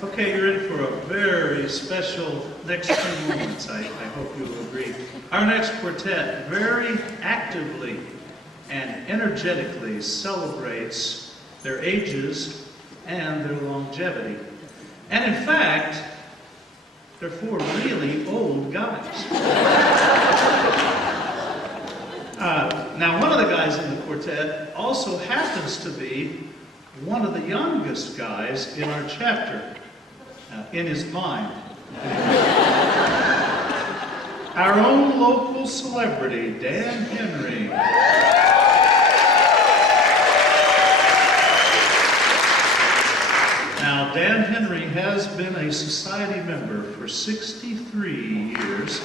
Okay, you're in for a very special next few moments, I hope you will agree. Our next quartet very actively and energetically celebrates their ages and their longevity. And in fact, they're four really old guys. Now, one of the guys in the quartet also happens to be one of the youngest guys in our chapter, in his mind. Our own local celebrity, Dan Henry. Now, Dan Henry has been a society member for 63 years.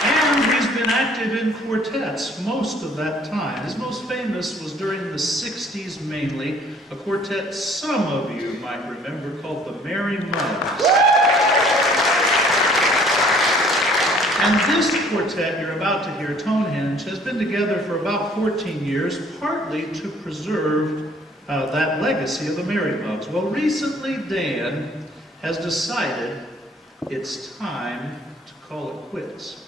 And he's been active in quartets most of that time. His most famous was during the 60s mainly, a quartet some of you might remember called the Merry Mugs. And this quartet you're about to hear, Tonehenge, has been together for about 14 years, partly to preserve that legacy of the Merry Mugs. Well, recently Dan has decided it's time to call it quits.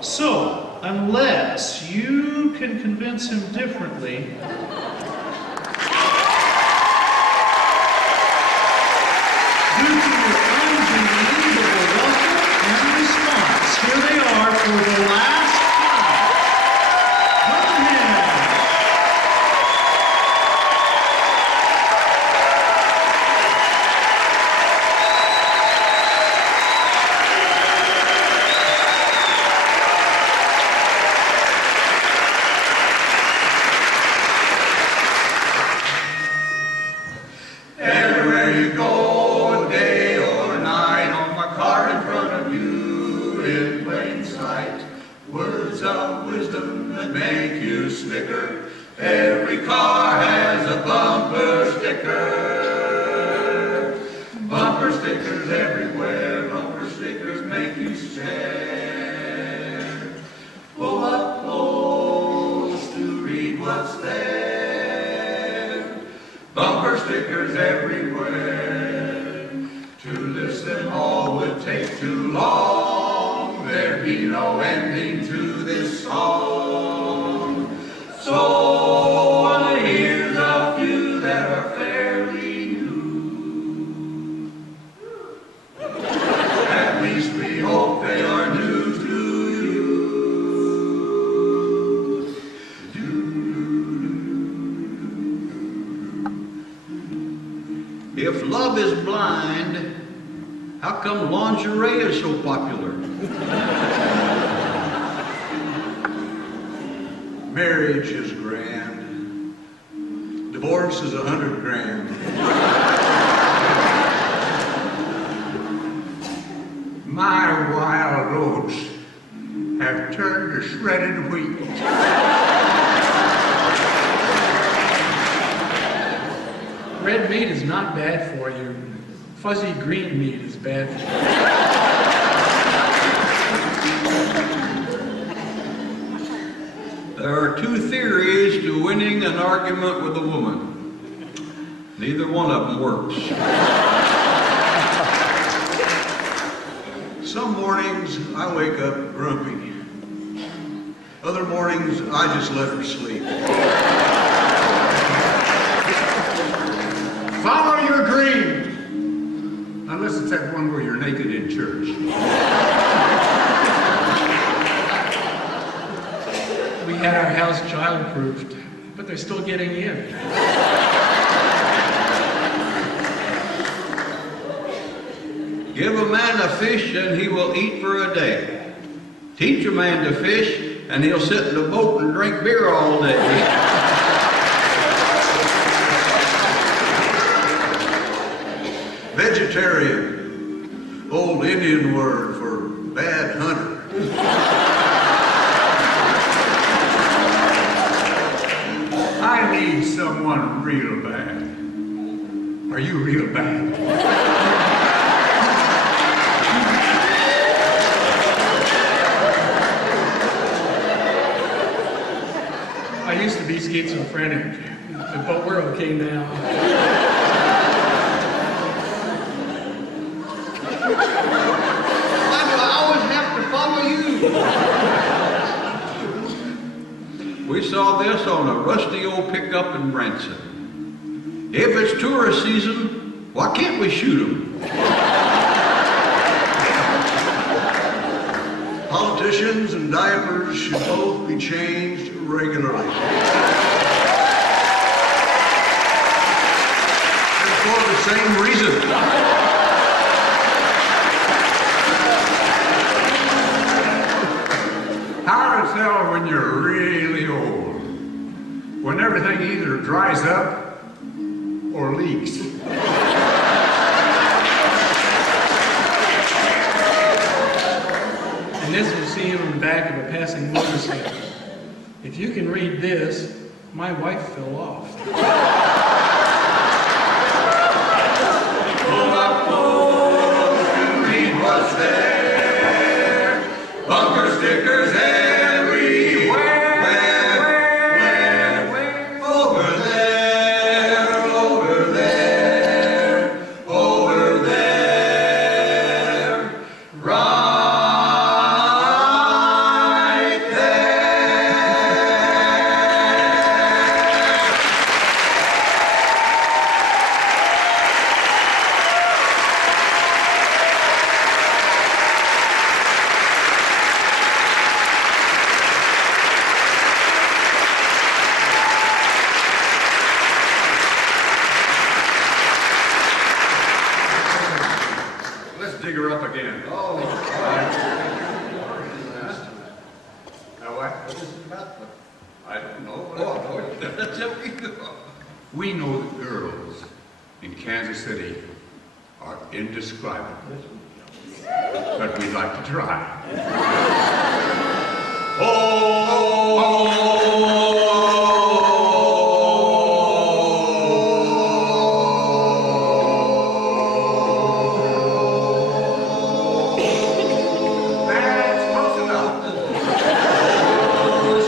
So, unless you can convince him differently, due to your unbelievable welcome and response, here they are for the last time. Overland. Everywhere you go, day or night, on my car in front of you, in plain sight, words of wisdom that make you snicker. Every car has a bumper sticker. Bumper stickers everywhere, bumper stickers make you stare. Pull up close to read what's there. Bumper stickers everywhere. To list them all would take too long. There'd be no ending to this song. So here's a few that are fairly new. At least we hope they are new to you. If love is blind, how come lingerie is so popular? Marriage is grand. Divorce is $100 grand. My wild oats have turned to shredded wheat. Red meat is not bad for you. Fuzzy green meat is bad for you. There are two theories to winning an argument with a woman. Neither one of them works. Some mornings I wake up grumpy. Other mornings I just let her sleep. Follow your dream. Unless it's that one where you're naked in church. We had our house child-proofed, but they're still getting in. Give a man a fish and he will eat for a day. Teach a man to fish and he'll sit in the boat and drink beer all day. Vegetarian, old Indian word for bad hunter. I need someone real bad. Are you real bad? I used to be schizophrenic. But we're okay now. Why do I always have to follow you? We saw this on a rusty old pickup in Branson. If it's tourist season, why can't we shoot them? Politicians and diapers should both be changed regularly. And for the same reason. How to tell when you're really old? When everything either dries up or leaks. And this was seen on the back of a passing motorcycle. If you can read this, my wife fell off. Read what's there. Bumper stickers everywhere. Over there, over there, over there. Right there. Let's dig her up again. Oh, Now what? what is it about? I don't know. Oh, that's it. We know that girls in Kansas City are indescribable. But we'd like to try. That's close enough.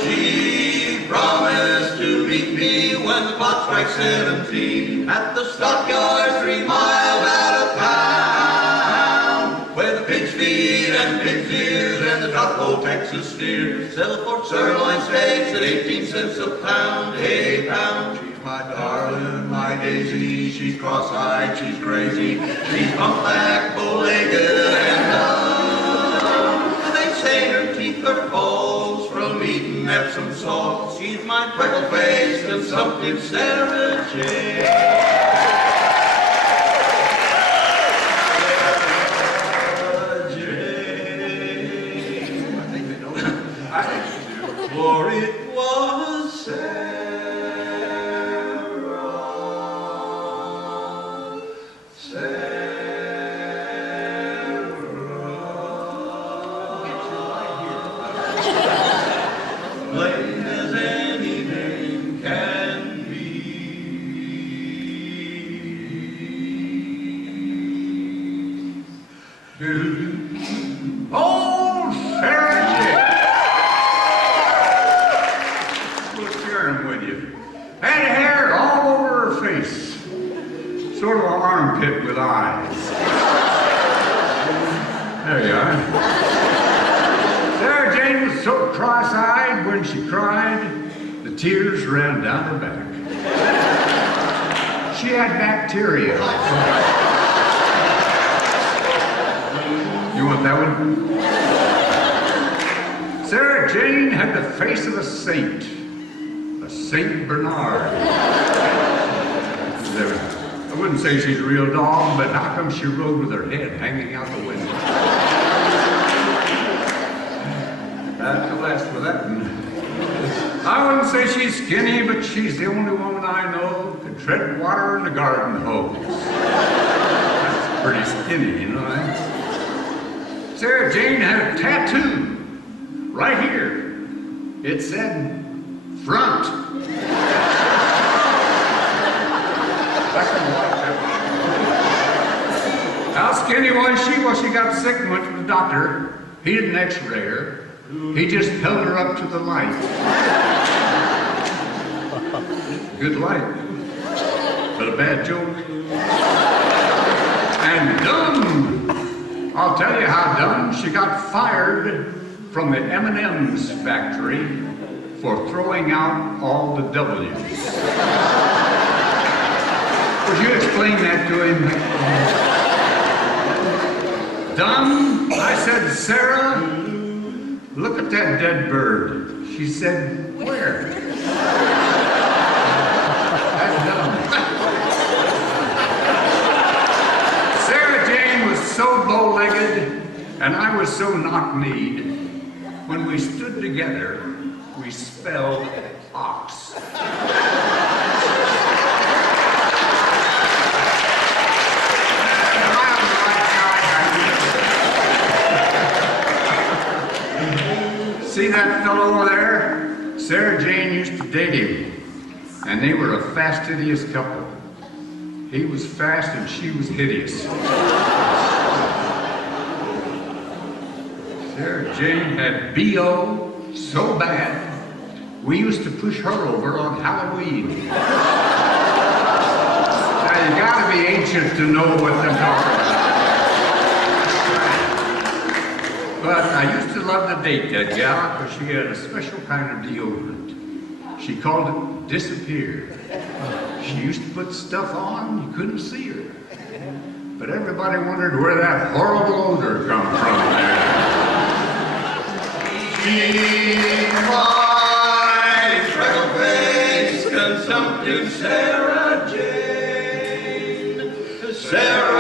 She promised to meet me when the clock strikes 17 at the stockyards 3 miles out of town, where the pigs feed and pig's ears and the truckload Texas steers sell the pork sirloin steaks at 18 cents a pound, a pound. She's my darling, my daisy. She's cross-eyed, she's crazy. She's humpback, bow-legged, and dumb. They say her teeth are false from eating Epsom salt. She's my freckle-faced and something Sarah Jane. For it was Sarah, Sarah, plain as any name can be. Oh, Sarah Jane. We'll share him with you. Had hair all over her face. Sort of an armpit with eyes. There you are. Sarah Jane was so cross-eyed when she cried, the tears ran down her back. She had bacteria. You want that one? Sarah Jane had the face of a Saint Bernard. I wouldn't say she's a real dog, but how come she rode with her head hanging out the window? That's the last for that one. I wouldn't say she's skinny, but she's the only woman I know who could tread water in the garden hose. That's pretty skinny, you know that? Sarah Jane had a tattoo right here. It said, front. How skinny was she? Well, she got sick and went to the doctor. He didn't x-ray her. He just held her up to the light. Good light, but a bad joke. And dumb. I'll tell you how dumb. She got fired from the M&M's factory for throwing out all the W's. Would you explain that to him? Dumb? I said, Sarah, look at that dead bird. She said, where? That's dumb. Sarah Jane was so bow-legged and I was so knock-kneed. When we stood together, we spelled ox. See that fellow over there? Sarah Jane used to date him, and they were a fastidious couple. He was fast and she was hideous. Sarah Jane had B.O. so bad, we used to push her over on Halloween. Now you gotta be ancient to know what I'm talking about. But I used to love to date that gal because she had a special kind of deodorant. She called it Disappear. She used to put stuff on, you couldn't see her. But everybody wondered where that horrible odor come from there. Keep my freckle-faced, consumptive Sarah Jane. Sarah